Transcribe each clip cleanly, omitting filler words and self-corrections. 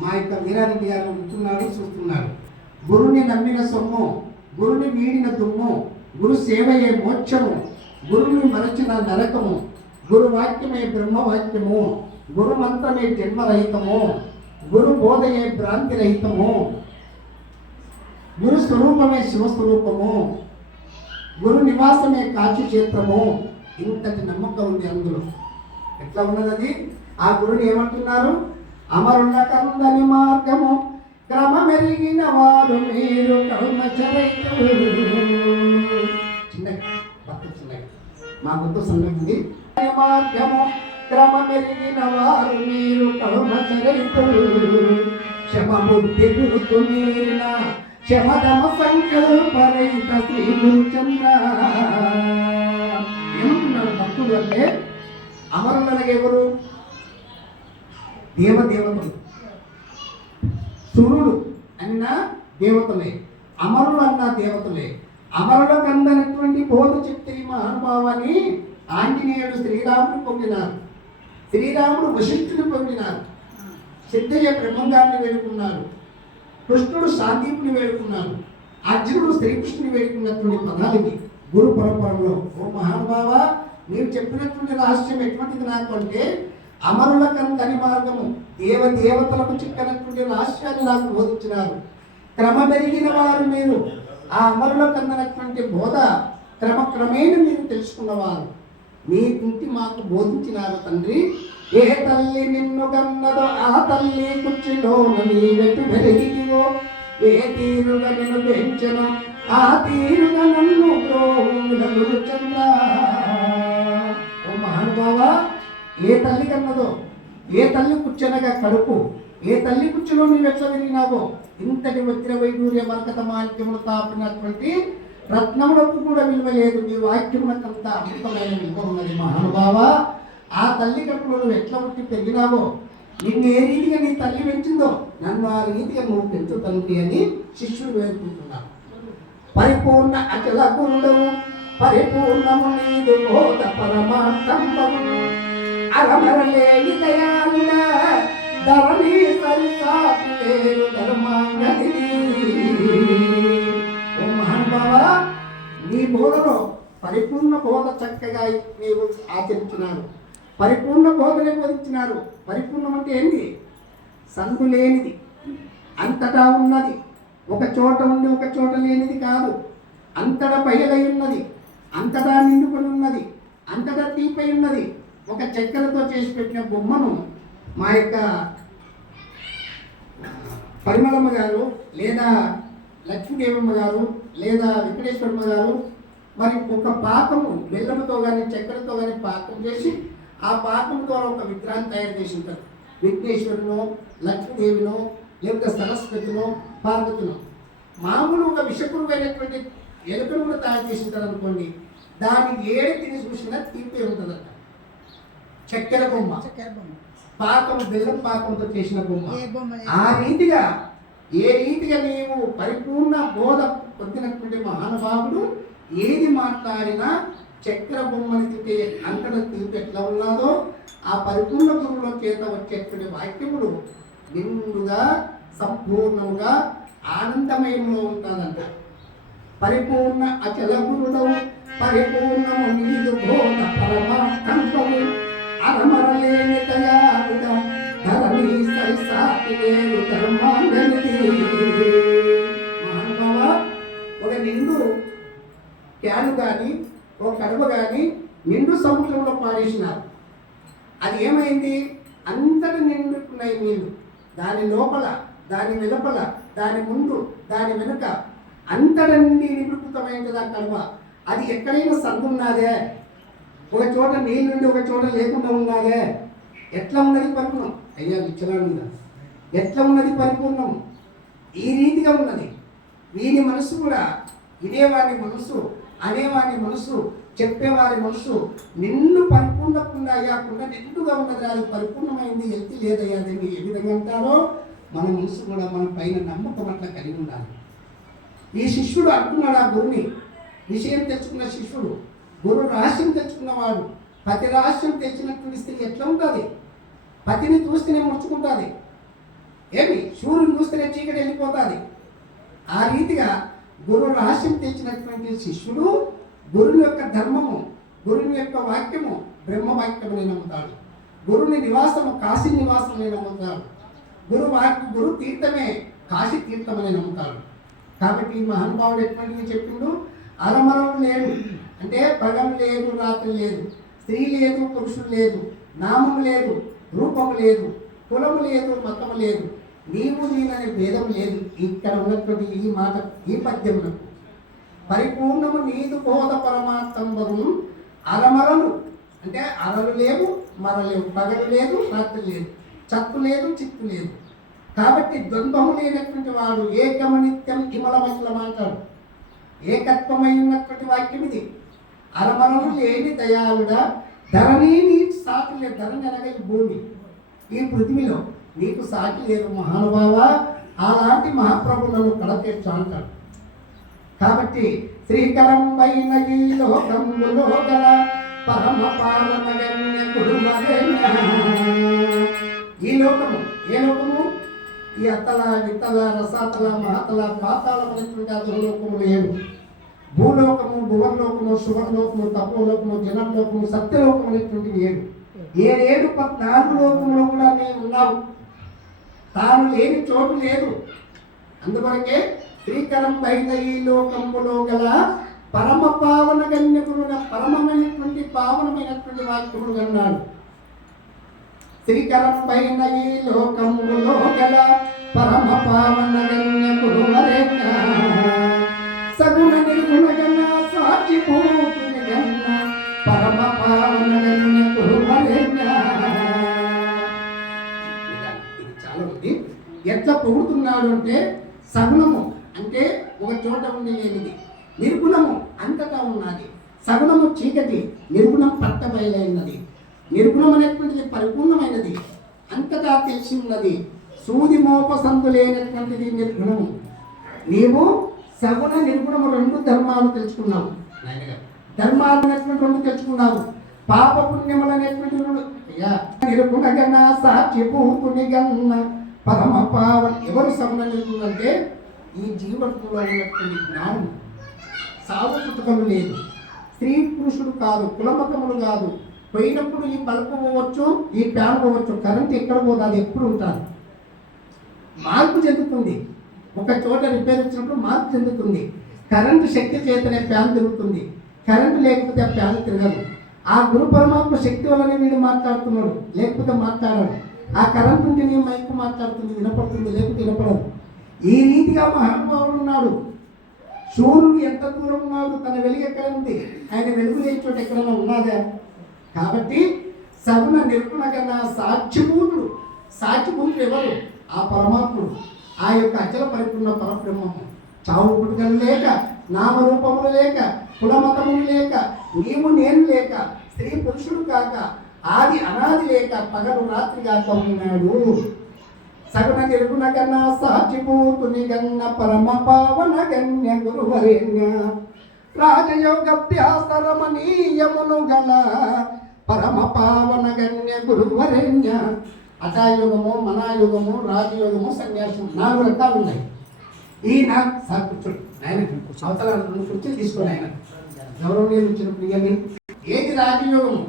మా యొక్క వీరారెడ్డి గారు ఉంటున్నాడు, చూస్తున్నాడు. గురుని నమ్మిన సొమ్ము, గురుని వీడిన దుమ్ము, గురు సేవయే మోక్షము, గురుని మరచిన నరకము, గురు వాక్యమే బ్రహ్మవాక్యము, గురు మంత్రమే జన్మరహితము, గురు బోధయే భ్రాంతి రహితము, గురు స్వరూపమే శివస్వరూపము, గురు నివాసమే కాచి క్షేత్రము. ఇంతటి నమ్మకం ఉంది అందులో. ఎట్లా ఉన్నది అది? ఆ గురుని ఏమంటున్నారు? అమరుల కందని మార్గము క్రమమెరిగిన వారు మీరు కర్మచరైతులు. చిన్నగా మా గుర్తు సంగతి. మార్గము క్రమమెరిగిన వారు మీరు కర్మచరైతులు. క్షమబుద్ధి గురుతు మీరిన క్షమదమ సంకల్పరైత శ్రీ గురుచంద్ర. ఏమంటున్నారు భక్తులు అంటే? అమరులనగా ఎవరు? దేవతలు. సురుడు అన్న దేవతలే, అమరులు అన్న దేవతలే. అమరుల కందనటువంటి బోధ చెప్తే మహానుభావాన్ని ఆంజనేయుడు శ్రీరాముడు పొందినారు, శ్రీరాముడు వశిష్ఠుని పొందినారు, సిద్ధయ్య బ్రహ్మంగారిని వేడుకున్నారు, కృష్ణుడు శాంతిపుని వేడుకున్నారు, అర్జునుడు శ్రీకృష్ణుని వేడుకున్నటువంటి పదాలకి గురు పరంపరలో. ఓ మహానుభావ, మీరు చెప్పినటువంటి రహస్యం ఎటువంటిది నాకు అంటే, అమరుల కందని మార్గము, దేవతలకు చిక్కనటువంటి రహస్యాన్ని నాకు బోధించినారు. క్రమమెరిగిన వారు మీరు, ఆ అమరుల కందనటువంటి బోధ క్రమక్రమేణ మీరు తెలుసుకున్నవారు. మీ ఇంటి మాకు బోధించినారు తండ్రి. ఏ తల్లి నిన్ను కన్నదో ఆ తల్లి కుర్చీలోన నీ వెటు పెరిగివో, ఏ తీరుగా నిన్ను పెంచను ఆ తీరుగా నన్ను చంద్ర. ఓ మహానుభావ, ఏ తల్లి కన్నదో, ఏ తల్లి కూర్చొనగా కడుపు, ఏ తల్లి కూర్చులో నీవు ఎట్లా విరిగినావో, ఇంతటి వజ్ర వైడూర్య మరకత మాణిక్యములు తాపినటువంటి రత్నములకు కూడా విలువ లేదు. నీ వాక్యములకంత అమృతమైన విలువ ఉన్నది మహానుభావ. ఆ తల్లి కడుపులో నువ్వు ఎట్లా పుట్టి పెరిగినావో, నిన్ను ఏ రీతిగా నీ తల్లి పెంచిందో నన్ను ఆ రీతిగా నువ్వు పెంచు తండ్రి అని శిష్యుడు వేడుకుంటున్నాడు. పరిపూర్ణ అచల గురుడవు పరిపూర్ణము నీదు బోధ పరమార్థంబము, అరమరలేని దయాళుడ ధరణి సరిసాటిలేరు ధర్మాంగతి. ఓ మహానుభావ, నీ బోధలో పరిపూర్ణ బోధ చక్కగా నీవు ఆచరించినారు, పరిపూర్ణ బోధనే బోధించినారు. పరిపూర్ణం అంటే ఏంటి? సందు లేనిది, అంతటా ఉన్నది, ఒక చోట ఉండి ఒక చోట లేనిది కాదు. అంతటా బయలై ఉన్నది, అంతటా నిండుకొని ఉన్నది, అంతటా తీపై ఉన్నది. ఒక చక్కెరతో చేసి పెట్టిన బొమ్మను మా యొక్క పరిమళమ్మ గారు లేదా లక్ష్మీదేవమ్మ గారు లేదా వెంకటేశ్వరమ్మ గారు మరి ఒక పాకము బెల్లముతో కానీ చక్కెరతో కానీ పాకం చేసి ఆ పాకం ద్వారా ఒక విగ్రహాన్ని తయారు చేసి ఉంటారు. విఘ్నేశ్వరునో లక్ష్మీదేవినో లేకపోతే సరస్వతినో పార్వతినో. మామూలు ఒక విషపురుగైనటువంటి ఎలుకను కూడా తయారు చేసి ఉంటారు అనుకోండి, దాని ఏడు తిని చూసినా తీపి ఉంటుందట. చక్కెర బొమ్మ, పాకం బెల్లం పాకంతో చేసిన బొమ్మ. ఆ రీతిగా ఏ రీతిగా నీవు పరిపూర్ణ బోధ పొందినటువంటి మహానుభావుడు ఏది మాట్లాడినా చక్కెర బొమ్మని తింటే అంతట తీపి ఎట్లా ఉన్నదో ఆ పరిపూర్ణ గురువుల చేత వచ్చేటువంటి వాక్యములు నిండుగా సంపూర్ణముగా ఆనందమయంలో ఉంటుందంట. పరిపూర్ణ అచల గురుడవు పరిపూర్ణము నీదు బోధ పరమార్థంబము, అరమరలేని దయాళుడ ధరణి సరిసాటిలేరు ధర్మాంగతి. మహానుభావ, ఒక నిండు క్యాను కానీ ఒక కడవ కానీ నిండు సముద్రంలో పారేసినారు. అది ఏమైంది? అంతటి నిండుకున్నాయి నీళ్ళు. దాని లోపల, దాని వెలుపల, దాని ముందు, దాని వెనుక అంతటి నుండి నిపుణమైనది ఆ కడవ. అది ఎక్కడైనా సందున్నదే, ఒక చోట నీళ్ళు నుండి ఒక చోట లేకుండా ఉన్నదే. ఎట్లా ఉన్నది పరిపూర్ణం? అయ్యా ఇచ్చలా ఉందా? ఎట్లా ఉన్నది పరిపూర్ణం? ఈ రీతిగా ఉన్నది. వీని మనసు కూడా ఇదేవారి మనసు, అనేవారి మనసు, చెప్పేవారి మనసు నిండు పరిపూర్ణకుండా అయ్యాకుండా నిండుగా ఉన్నది. అది పరిపూర్ణమైంది, ఎత్తి లేదయ్యా అని ఏ విధంగా అంటారో మన మనసు కూడా మన పైన నమ్మకం అట్లా కలిగి ఉండాలి. ఈ శిష్యుడు అంటున్నాడు ఆ గురుని విషయం తెచ్చుకున్న శిష్యుడు, గురు రహస్యం తెచ్చుకున్నవాడు. పతి రహస్యం తెచ్చినటువంటి స్త్రీ ఎట్లా ఉంటుంది? పతిని చూస్తేనే ముడుచుకుంటుంది, ఏమి సూర్యుని చూస్తేనే చీకటి వెళ్ళిపోతుంది. ఆ రీతిగా గురు రహస్యం తెచ్చినటువంటి శిష్యుడు గురుని యొక్క ధర్మము, గురుని యొక్క వాక్యము బ్రహ్మ వాక్యమని నమ్ముతాడు. గురుని నివాసము కాశీ నివాసమని నమ్ముతాడు. గురు తీర్థమే కాశీ తీర్థమని నమ్ముతాడు. కాబట్టి ఈ మహానుభావుడు ఎటువంటివి చెప్పిండు, అరమరం లేడు అంటే పగం లేదు, రాత్రి లేదు, స్త్రీ లేదు, పురుషుడు లేదు, నామం లేదు, రూపం లేదు, కులము లేదు, మతము లేదు, నీవు నేననే భేదం లేదు. ఇక్కడ ఉన్నటువంటి ఈ మాట, ఈ పద్యములకు పరిపూర్ణము నీదు బోధ పరమాత్మము. అరమరలు అంటే అరలు లేవు, మరలేవు, పగలు లేదు, రాత్రి లేదు, చత్తు లేదు, చిత్తు లేదు. కాబట్టి ద్వంద్వము లేనటువంటి వాడు ఏకమనిత్యం ఇమలమచలం అంటాడు. ఏకత్వమై ఉన్నటువంటి వాక్యం ఇది. అరమరలు లేని దయాళుడా, ధరణి నీకు సాటి లేదు. ధరణి అనగా ఈ భూమి, ఈ పృథ్వీలో నీకు సాటి లేదు మహానుభావ. అలాంటి మహాప్రభులను కడతీర్చు అంటాడు. కాబట్టి శ్రీకరం అయిన ఈ లోకములో గల పరమ పావనగణ్య గురువరేణ్య. ఈ లోకము ఏ లోకము? ఈ అత్తల, విత్తల, రసాతల, మహతల, పాతాళమైనటువంటి అధోలోకములు ఏడు. భూలోకము, భువర్లోకము, సువర్లోకము, తపోలోకము, జనలోకము, సత్యలోకము అనేటువంటివి ఏడు. 14 లోకములో కూడా నేను ఉన్నావు. తాను లేని చోటు లేదు. అందువరకే శ్రీకరం పైన ఈ లోకములో గల పరమ పావన గణ్యకుడుగా పరమమైనటువంటి పావనమైనటువంటి వాక్యములు అన్నాడు. శ్రీకరం పైన ఈ లోకములో గల పరమ పావన గణ్యకుడు వరేణ్య. సగుణ నిర్గుణ గణ సాక్షి భూతుని గణ పరమ పావన గణ్యకుడు వరేణ్య. ఇది చాలా ఉంది. ఎట్లా పొగుడుతున్నాడు అంటే, సగుణము అంటే ఒక చోట ఉండి లేనిది, నిర్గుణము అంతటా ఉన్నది. సగుణము చీకటి, నిర్గుణం పట్టబయలైనది. నిర్గుణం అనేటువంటిది పరిపూర్ణమైనది, అంతటా తెలిసి ఉన్నది. సూది మోపసందు లేనటువంటిది నిర్గుణము. నీవు సగుణ నిర్గుణము 2 ధర్మాలు తెలుసుకున్నావు. ధర్మాలు అనేటువంటి 2 తెలుసుకున్నావు. పాప పుణ్యములు అనేటువంటి 2. నిర్గుణ గణ సాక్షి భూతుని గన్న పరమ పావన. ఎవరు సగుణ నిర్గుణం అంటే ఈ జీవనంలో ఉన్నటువంటి జ్ఞానం. సాగు పుట్టుకలు లేదు, స్త్రీ పురుషుడు కాదు, కులమతములు కాదు. పోయినప్పుడు ఈ బల్బు పోవచ్చు, ఈ ఫ్యాన్ పోవచ్చు, కరెంట్ ఎక్కడ పోదు, అది ఎప్పుడు ఉంటుంది. మార్పు చెందుతుంది. ఒక చోట రిపేర్ వచ్చినప్పుడు మార్పు చెందుతుంది. కరెంటు శక్తి చేతనే ఫ్యాన్ తిరుగుతుంది. కరెంటు లేకపోతే ఆ ఫ్యాన్ తిరగదు. ఆ గురు పరమాత్మ శక్తి వల్లనే వీడు మాట్లాడుతున్నాడు, లేకపోతే మాట్లాడాడు. ఆ కరెంట్ ఉంటే నీ మైకు మాట్లాడుతుంది, వినపడుతుంది, లేకపోతే వినపడదు. ఈ రీతిగా మహానుభావుడు ఉన్నాడు. సూర్యుడు ఎంత దూరం ఉన్నాడు, తన వెలుగు ఎక్కడ ఉంది? ఆయన వెలుగు లేని చోట ఎక్కడైనా ఉన్నదా? కాబట్టి సగుణ నిర్గుణ కన్నా సాక్షిభూతుడు. సాక్షిభూతుడు ఎవరు? ఆ పరమాత్ముడు, ఆ యొక్క అచల పరిపూర్ణ పరబ్రహ్మము. చావు పుట్టుకలు లేక, నామరూపములు లేక, కులమతములు లేక, నీవు నేను లేక, స్త్రీ పురుషుడు కాక, ఆది అనాది లేక, పగలు రాత్రి కాక ఉన్నాడు. సగుణ నిర్గుణ గణ సాక్షిభూతుని గన్న పరమ పావన గణ్య గురువరేణ్య. రాజయోగభ్యాసరమణీయమును గల పరమ పావన గణ్య గురువరేణ్య. అటాయోగము, మనాయోగము, రాజయోగము, సన్యాసము 4 రకాలు ఉన్నాయి. ఈ సార్ కూర్చోండి ఆయన, అవతల 2 కుర్చీలు తీసుకోండి. ఆయన గౌరవనీయులు వచ్చినప్పుడు ఇవన్నీ. ఏది రాజయోగము?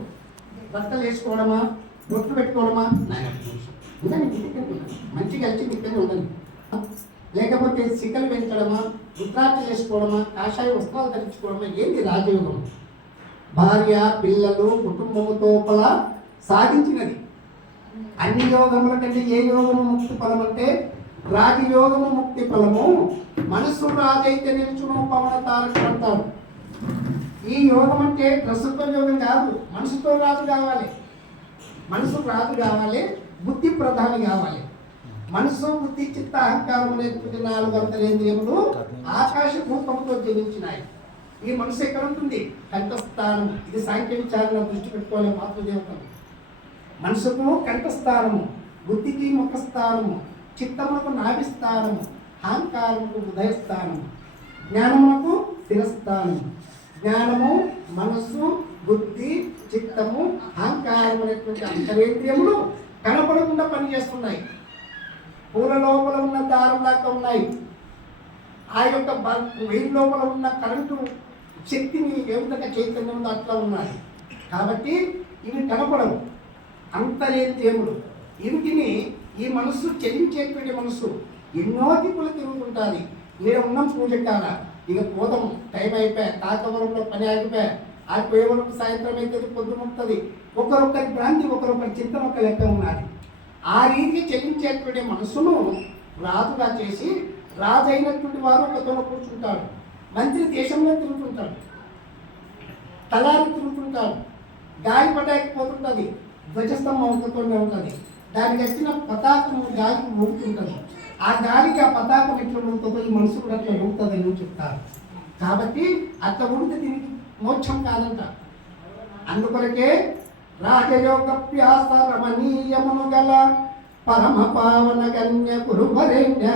బట్టలు వేసుకోవడమా, బొట్లు పెట్టుకోవడమా? మంచి కలిసి ఇక్కడే ఉండండి. లేకపోతే సిక్కలు పెంచడమా, రుద్రాక్షలు వేసుకోవడమా, కాషాయ వస్త్రాలు ధరించుకోవడమా? ఏంటి రాజయోగం? భార్య, పిల్లలు, కుటుంబముతో సాధించినది. అన్ని యోగముల కంటే ఏ యోగము ముక్తి ఫలం అంటే రాజయోగము ముక్తి ఫలము. మనస్సు రాజైతే నిలుచును పవన తారక అంటారు. ఈ యోగం అంటే ప్రస్తుత యోగం కాదు, మనసుతో రాజు కావాలి. మనసు రాజు కావాలి, బుద్ధి ప్రధాని కావాలి. మనసు, బుద్ధి, చిత్త, అహంకారం అనేటువంటి 4 అంతరేంద్రియములు ఆకాశ భూతంతో జనించినాయి. ఈ మనసు ఎక్కడ ఉంటుంది? కంఠస్థానం. ఇది సాంఖ్య విచారణ దృష్టి పెట్టుకోవాలి. మాతృదేవతలు మనసుకు కంఠస్థానము, బుద్ధికి ముఖస్థానము, చిత్తములకు నాభిస్థానము, అహంకారముకు హృదయస్థానము, జ్ఞానములకు శిరస్థానము. జ్ఞానము, మనస్సు, బుద్ధి, చిత్తము, అహంకారం అనేటువంటి అంతరేంద్రియములు కనపడకుండా పనిచేస్తున్నాయి. పూల లోపల ఉన్న దారం దాకా ఉన్నాయి. ఆ యొక్క వెయ్యి లోపల ఉన్న కరెంటు శక్తిని ఏ విధంగా చైతన్యం ఉందో అట్లా ఉన్నాయి. కాబట్టి ఇవి కనపడవు. అంతలేని దేవుడు. వీటిని ఈ మనస్సు చెల్లించేటువంటి మనస్సు ఎన్నో దిక్కులు తిరుగుతుంటుంది. ఈడ ఉన్నాం పూజ కాడ, ఇక పోదాం, టైం అయిపోయా, తాకవరంలో పని ఆగిపోయా, ఆ కేవలం సాయంత్రం అయితే పొద్దుముంటుంది. ఒకరొకరి భ్రాంతి, ఒకరొకరి చింతన ఒక లెక్క ఉన్నది. ఆ రీతికి చెల్లించేటువంటి మనసును రాజుగా చేసి, రాజు అయినటువంటి వారు ఒకతోన కూర్చుంటాడు. మంత్రి దేశంలో తిరుగుతుంటాడు, తలారి తిరుగుతుంటాడు, గాలి పటాకపోతుంటుంది, ధ్వజస్తంభం ఒకతోనే ఉంటుంది, దానికి వచ్చిన పతాకం గాలికి ఊగుతుంటుంది. ఆ గాలికి ఆ పతాకం ఎట్లా ఊగుతుందో ఈ మనసు కూడా అట్లా ఊగుతుంది అని చెప్తారు. కాబట్టి అట్లా ఊగితే దీనికి మోక్షం కాదంట. అందుకొరకే రాజయోగభ్యాస రమణీయమును గల పరమ పావన గణ్య గురువరేణ్య.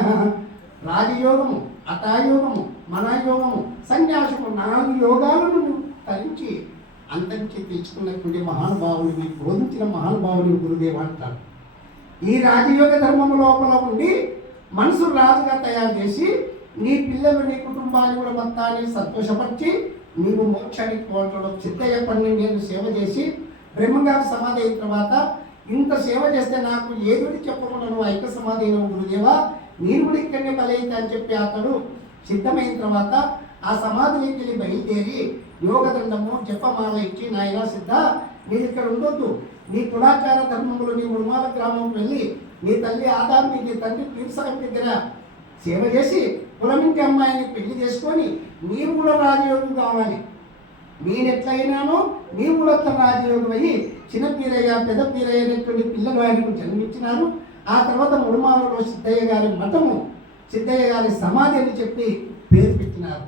రాజయోగము, అటాయోగము, మనయోగము, సన్యాసము, 4 యోగాలను తరించి అందరికీ తెచ్చుకున్నటువంటి మహానుభావులు, మీకు బోధించిన మహానుభావులు గురుదేవ అంటారు. ఈ రాజయోగ ధర్మము లోపల ఉండి మనసు రాజుగా తయారు చేసి నీ పిల్లలు, నీ కుటుంబాన్ని కూడా మొత్తాన్ని సంతోషపరిచి నీవు మోక్షానికి పోవటంలో సిద్ధయ్య పని నేను సేవ చేసి బ్రహ్మంగారు సమాధి అయిన తర్వాత ఇంత సేవ చేస్తే నాకు ఏది చెప్పకుండా నువ్వు ఐక్య సమాధి అయిన గురుదేవా, నేను కూడా ఇక్కడనే బలైతే అని చెప్పి అతడు సిద్ధమైన తర్వాత ఆ సమాధిలోకి వెళ్ళి బయలుదేరి యోగదండము జపమాల ఇచ్చి, నాయన సిద్ధ మీరు ఇక్కడ ఉండొద్దు, నీ కులాచార ధర్మములు నీ ఉడుమాల గ్రామం వెళ్ళి నీ తల్లి ఆదాన్ని, నీ తండ్రి పీర్సాహెబ్ దగ్గర సేవ చేసి కులమింటి అమ్మాయిని పెళ్లి చేసుకొని నీవు కూడా రాజయోగం కావాలి. నేనెట్లయినానో నీవు కూడా అట్లా రాజయోగం అయ్యి చిన్న పీరయ్య, పెద్ద పీరయ్య అనేటువంటి పిల్లలు ఆయనకు జన్మించినారు. ఆ తర్వాత ముడుమాలలో సిద్ధయ్య గారి మఠము, సిద్ధయ్య గారి సమాధి అని చెప్పి పేరు పెట్టినారు.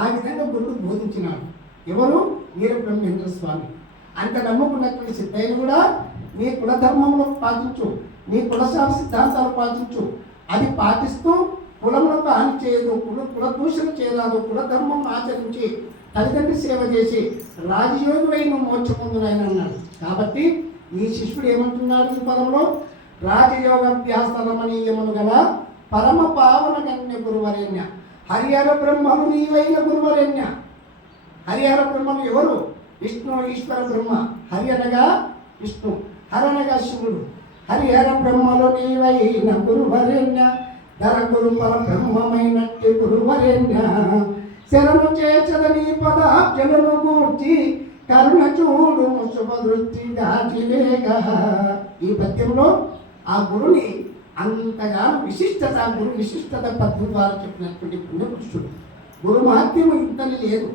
ఆ విధంగా గురుడు బోధించినాడు. ఎవరు? వీరబ్రహ్మేంద్ర స్వామి. అంత నమ్ముకున్నటువంటి సిద్ధయ్యను కూడా నీ కులధర్మంలో పాటించు, నీ కులశాల సిద్ధాంతాలు పాటించు, అది పాటిస్తూ కులములకు హాని చేయదు, కులదూషణ చేయరాదు, కులధర్మం ఆచరించి తల్లిదండ్రి సేవ చేసి రాజయోగులై నువ్వు మోక్షముందునైనా అన్నాడు. కాబట్టి ఈ శిష్యుడు ఏమంటున్నాడు ఈ పదంలో? రాజయోగాభ్యాస రమణీయమును గల పరమ పావన గణ్య గురువరేణ్య. హరిహర బ్రహ్మలు నీవైన గురువరేణ్య. హరిహర బ్రహ్మలు ఎవరు? విష్ణు, ఈశ్వర బ్రహ్మ. హరి అనగా విష్ణు, హర అనగా శివుడు. హరిహర బ్రహ్మలు నీవైన గురువరేణ్య, ధర గురు పర బ్రహ్మమైనట్టి గురువరేణ్య. శరణు చేచదని పదాబ్జలను గూర్చి కరుణ చూడు శుభదృష్టి దాటిలేక. ఈ పద్యంలో ఆ గురుని అంతగా విశిష్టత, గురు విశిష్టత పద్యం ద్వారా చెప్పినటువంటి పుణ్యపురుషుడు. గురు మహత్యము ఇంతని లేదు.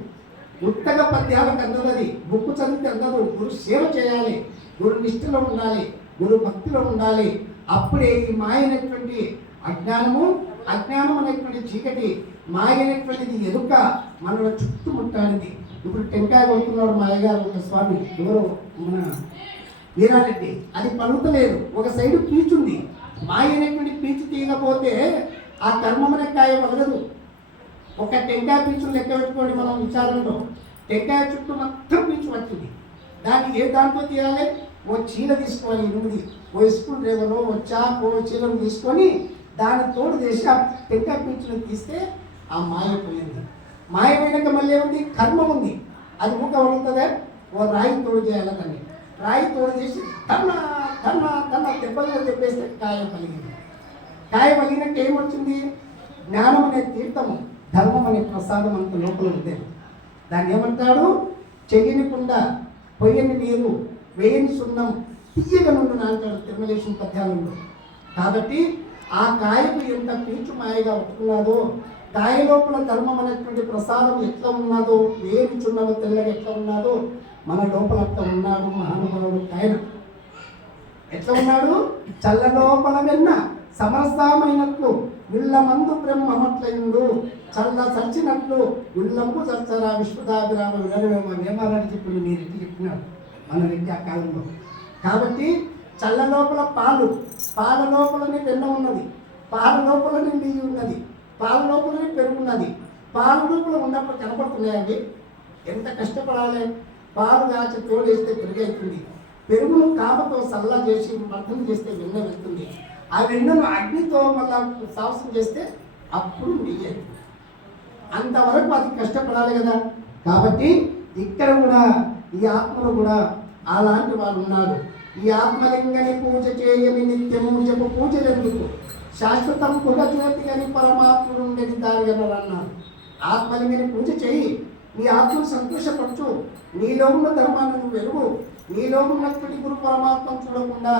ఉత్తగ పద్యాలకు అందదది, బుక్కు చదివితే అందదు. గురు సేవ చేయాలి, గురు నిష్ఠలో ఉండాలి, గురు భక్తిలో ఉండాలి. అప్పుడే ఈ మాయనటువంటి అజ్ఞానం అనేటువంటి చీకటి, మాయనటువంటిది ఎరుక మనలో చుట్టుముట్టాలిది. ఇప్పుడు టెంకాయ కొడుతున్నాడు మా అయ్యగారు, ఒక స్వామి, ఎవరో మన వీరారెడ్డి, అది పలుకుతలేదు. ఒక సైడు పీచుంది. మాయ అనేటువంటి పీచు తీయకపోతే ఆ కర్మమనే కాయ వదలదు. ఒక టెంకాయ పీచును లెక్క పెట్టుకోండి మనం విచారంలో. టెంకాయ చుట్టూ మొత్తం పీచు పట్టింది. దాన్ని ఏ దాంట్లో తీయాలి? ఓ చీల తీసుకోవాలి, ఇనుముది, ఓ స్కూల్ డ్రైవర్లో ఓ చాకు, ఓ చీలను తీసుకొని దాన్ని తోడు చేసి ఆ టెంకాయ పీచును తీస్తే ఆ మాయ పోయింది. మాయమైనాక మళ్ళీ ఏముంది? కర్మ ఉంది. అది ఊక ఉంటుందా? ఓ రాయి తోడు చేయాలి. దాన్ని రాయి తోడు చేసి తన దెబ్బలుగా తెప్పేస్తే కాయ పలిగింది. కాయ పలిగినట్టు ఏమొచ్చింది? జ్ఞానం అనే తీర్థము, ధర్మం అనే ప్రసాదం అంత లోపల ఉంది. దాన్ని ఏమంటాడు? చెయ్యని కుండ, పొయ్యని నీరు, వేయని సున్నం, తీయగా నుండి అంటాడు తిరుమలేశం పద్యాలలో. కాబట్టి ఆ కాయకు ఎంత పీచు మాయగా ఉంటున్నదో, కాయ లోపల ధర్మం అనేటువంటి ప్రసాదం ఎట్లా ఉన్నదో, వేరు చున్నమో తెల్లగా ఎట్లా ఉన్నదో మన లోపల అట్లా ఉన్నాడు మహానుభావుడు. ఆయన ఎట్లా ఉన్నాడు? చల్ల లోపల వెన్న సమరసమైనట్లు విళ్ళ మందు బ్రహ్మమట్లయుడు, చల్ల చచ్చినట్లు విళ్ళంపు చర్చరా విశ్వదాభిరామ విడవేమ వేమాలని చెప్పి మీరు ఎట్టి చెప్పినాడు మన రెడ్డి ఆ కాలంలో. కాబట్టి చల్ల లోపల పాలు, పాల లోపలనే వెన్న ఉన్నది, పాల లోపలనే నెయ్యి ఉన్నది, పాల లోపలనే పెరుగున్నది. పాల లోపల ఉన్నప్పుడు కనపడుతున్నాయి అవి. ఎంత కష్టపడాలి? పాలు కాచి తోడేస్తే పెరుగు అవుతుంది, పెరుగును కామతో సల్లా చేసి మర్థం చేస్తే వెన్న వెళ్తుంది. ఆ వెన్నను అగ్నితో మళ్ళా సాహసం చేస్తే అప్పుడు నెయ్యి. అంతవరకు అది కష్టపడాలి కదా. కాబట్టి ఇక్కడ కూడా ఈ ఆత్మలో కూడా అలాంటి వాడు ఉన్నాడు. ఈ ఆత్మలింగని పూజ చేయని నిత్యము జప పూజలు ఎందుకు, శాశ్వతం పునజ్యోతి అని పరమాత్ముడు ఉండేది దారి అన్నారు. ఆత్మలింగని పూజ చేయి, నీ ఆత్మను సంతోషపరచు, నీలో ఉన్న ధర్మాన్ని నువ్వు వెలుగు, నీలో ఉన్నటువంటి గురు పరమాత్మను చూడకుండా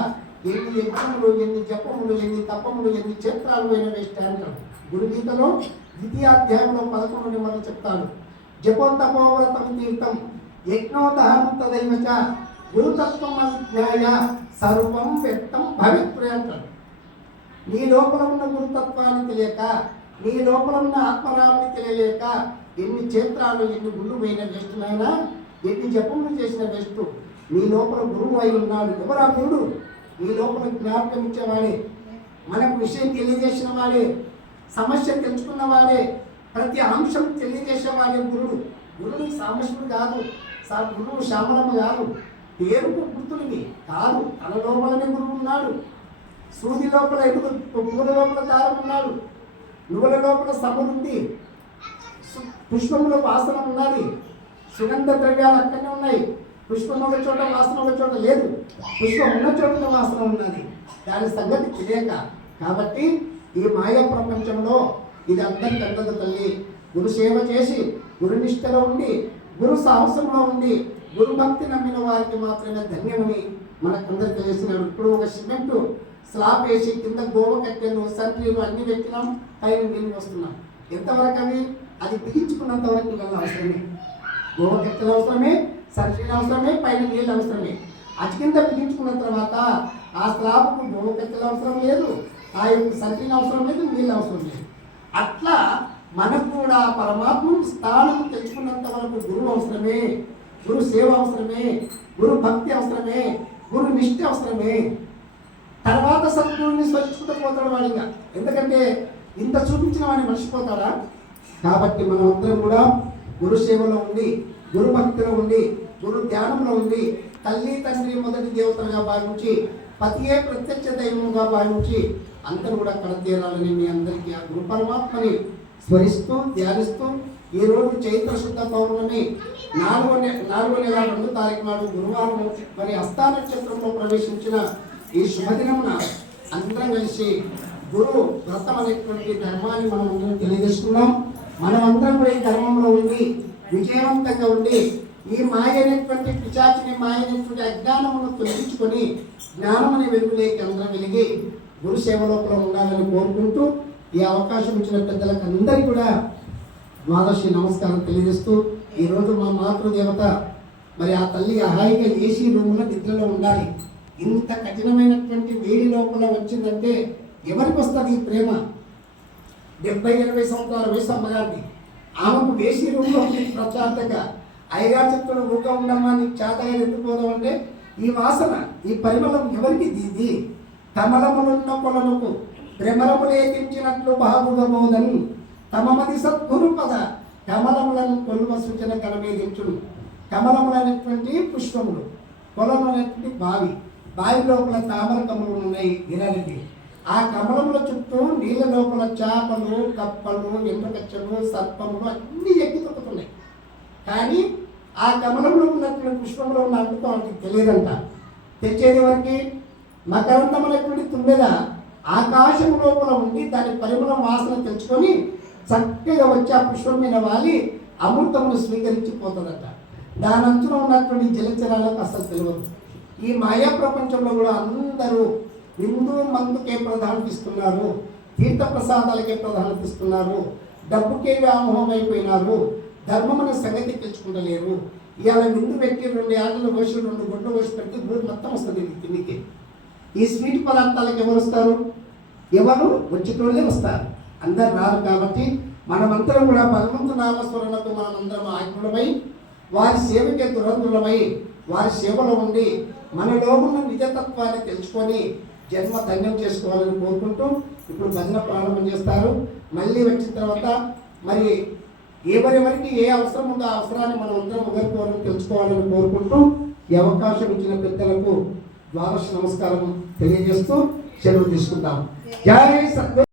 ఎన్ని యజ్ఞములు, ఎన్ని జపములు, ఎన్ని తపములు, ఎన్ని క్షేత్రాలు అయిన వేస్ట్ అంటాడు. గురుగీతలో ద్వితీయాధ్యాయంలో 11 మనం చెప్తాడు. జపోతపోవ్రతం తీర్థం యజ్ఞోదహనం తదైవచ గురుతత్వం అజ్ఞాయ సర్వం వ్యక్తం భవిత్రే అంటాడు. నీ లోపల ఉన్న గురుతత్వాన్ని తెలియక, నీ లోపల ఉన్న ఆత్మరాముని తెలియలేక ఎన్ని క్షేత్రాలు, ఎన్ని గుళ్ళు పోయిన వేస్తున్నైనా, ఎన్ని జపములు చేసిన వేస్తూ నీ లోపల గురువు అయి ఉన్నాడు. ఎవరా గురుడు? నీ లోపల జ్ఞాపకం ఇచ్చేవాడే, మనకు విషయం తెలియజేసిన వాడే, సమస్య తెలుసుకున్న వాడే, ప్రతి అంశం తెలియజేసేవాడే గురుడు. గురుడు సామస్యుడు కాదు, గురువు శ్యామలమ్మ కాదు, పేరుకు గుర్తుడివి కాదు. తన లోపలనే గురువు ఉన్నాడు. సూది లోపల ఎదుగు, పూల లోపల దారం ఉన్నాడు, నువ్వుల లోపల సముంది, పుష్పంలో వాసన ఉన్నది, సుగంధ ద్రవ్యాలు అక్కడనే ఉన్నాయి. పుష్పం ఒక చోట వాసన ఒక చోట లేదు, పుష్పం ఉన్న చోట వాసన ఉన్నది. దాని సంగతి తెలియక, కాబట్టి ఈ మాయా ప్రపంచంలో ఇది అందరికీ అందదు తల్లి. గురు సేవ చేసి, గురునిష్టలో ఉండి, గురు సాహసంలో ఉండి, గురు భక్తి నమ్మిన వారికి మాత్రమే ధన్యమని మనకందరికి తెలిసినాడు. ఇప్పుడు ఒక సిమెంట్ స్లాబ్ వేసి కింద గోవ కట్టెలు, సంట్రీలు అన్ని పెట్టినాం, పైన నీళ్ళు వస్తున్నాం. ఎంతవరకు అవి అది బిగించుకున్నంత వరకు నీళ్ళ అవసరమే, గోవ కట్టెలు అవసరమే, సంట్రీలు అవసరమే, పైన నీళ్ళు అవసరమే. అతి కింద బిగించుకున్న తర్వాత ఆ స్లాబ్కు గోవ కట్టెలు అవసరం లేదు, ఆ యొక్క సంట్రీలు అవసరం లేదు, నీళ్ళు అవసరం లేదు. అట్లా మనకు కూడా పరమాత్మ స్థానం తెలుసుకున్నంత వరకు గురువు అవసరమే, గురు సేవ అవసరమే, గురు భక్తి అవసరమే, గురు నిష్ఠ అవసరమే. తర్వాత సద్గురుని స్మరించుకుంటూ పోతాడు వాడిగా. ఎందుకంటే ఇంత చూపించిన వాడిని మర్చిపోతాడా? కాబట్టి మనం అందరం కూడా గురు సేవలో ఉండి, గురు భక్తిలో ఉండి, గురు ధ్యానంలో ఉండి, తల్లి తండ్రి మొదటి దేవతలుగా భావించి, పతియే ప్రత్యక్ష దైవంగా భావించి అందరూ కూడా కడతీరాలని మీ అందరికీ ఆ గురు పరమాత్మని స్మరిస్తూ ధ్యానిస్తూ, ఈరోజు చైత్ర శుద్ధ పౌర్ణమి 4వ నెల 2వ తారీఖు నాడు గురువారం మరి హస్త నక్షత్రంలో ప్రవేశించిన ఈ శుభదినమున అందరం కలిసి గురు వ్రతం అనేటువంటి ధర్మాన్ని మనం అందరం తెలియజేసుకున్నాం. మనమందరం కూడా ఈ ధర్మంలో ఉండి విజయవంతంగా ఉండి ఈ మాయ అనేటువంటి పిశాచిని, మాయ అనేటువంటి అజ్ఞానమును తొలగించుకొని జ్ఞానమని వెలుగులేకి అందరం వెలిగి గురు సేవ లోపల ఉండాలని కోరుకుంటూ, ఈ అవకాశం ఇచ్చిన పెద్దలకు అందరికీ కూడా ద్వాదశి నమస్కారం తెలియజేస్తూ, ఈరోజు మా మాతృదేవత మరి ఆ తల్లి హాయిగా ఏసీ రూములో నిద్రలో ఉండాలి. ఇంత కఠినమైనటువంటి వేడి లోపల వచ్చిందంటే ఎవరికి వస్తుంది ఈ ప్రేమ? 70-80 సంవత్సరాల వయసు అమ్మగారిని, ఆమెకు ఏసీ రూమ్లో ఉంది ప్రశాంతంగా. అయ్యగారు చెప్తున్న ఊగా ఉండమ్మా, నీకు చేతగా ఎత్తుకోదాం అంటే ఈ వాసన, ఈ పరిమళం ఎవరికి దీది? కమలములున్న పొలముకు భ్రమరములేకించినట్లు బాగుగా బోధను తమమది సద్గురు పద కమలములను కొలువ సూచన కనమేదించును. కమలములైనటువంటి పుష్పములు, పొలం అనేటువంటి బావి, బావి లోపల తామర కమలములు ఉన్నాయి గిరాలకి. ఆ కమలముల చుట్టూ నీళ్ళ లోపల చేపలు, కప్పలు, ఎండ్రకచ్చలు, సర్పములు అన్నీ ఎక్కి తొక్కుతున్నాయి. కానీ ఆ కమలంలో ఉన్నటువంటి పుష్పంలో ఉన్న అంటుతో వాళ్ళకి తెలియదంట. తెచ్చేది వరకు మకరందమైనటువంటి తుమ్మెద ఆకాశం లోపల ఉండి దాని పరిమళం వాసన తెచ్చుకొని చక్కగా వచ్చి ఆ పుష్పం మీద వాలి అమృతమును స్వీకరించిపోతుందట. దాని అంచులో ఉన్నటువంటి జలచరాలకు అసలు తెలియదు. ఈ మాయా ప్రపంచంలో కూడా అందరూ విందు మందుకే ప్రాధాన్యత ఇస్తున్నారు, తీర్థ ప్రసాదాలకే ప్రాధాన్యత ఇస్తున్నారు, డబ్బుకే వ్యామోహం అయిపోయినారు, ధర్మం అనే సంగతి తెచ్చుకుంటలేరు. ఇవాళ విందు పెట్టి 2 ఆటలు పోసి 2 గుడ్లు పోసి పెడితే ఊరు మొత్తం వస్తుంది తిండికి. ఈ స్వీట్ పదార్థాలకు ఎవరు వస్తారు? ఎవరు వచ్చేటోళ్ళే వస్తారు, అందరు రారు. కాబట్టి మనమందరం కూడా భగవంతు నామస్మరణకు మనమందరం ఆజ్ఞులమై, వారి సేవకే దురంధులమై, వారి సేవలో ఉండి మనలో ఉన్న నిజతత్వాన్ని తెలుసుకొని జన్మ ధన్యం చేసుకోవాలని కోరుకుంటూ ఇప్పుడు భజన ప్రారంభం చేస్తారు. మళ్ళీ వచ్చిన తర్వాత మరి ఎవరెవరికి ఏ అవసరం ఉందో ఆ అవసరాన్ని మనం అందరం ఒకరికొకరు తెలుసుకోవాలని కోరుకుంటూ ఈ అవకాశం ఇచ్చిన పెద్దలకు ద్వాదశ నమస్కారం తెలియజేస్తూ సెలవు తీసుకుందాం. జై సద్గురు.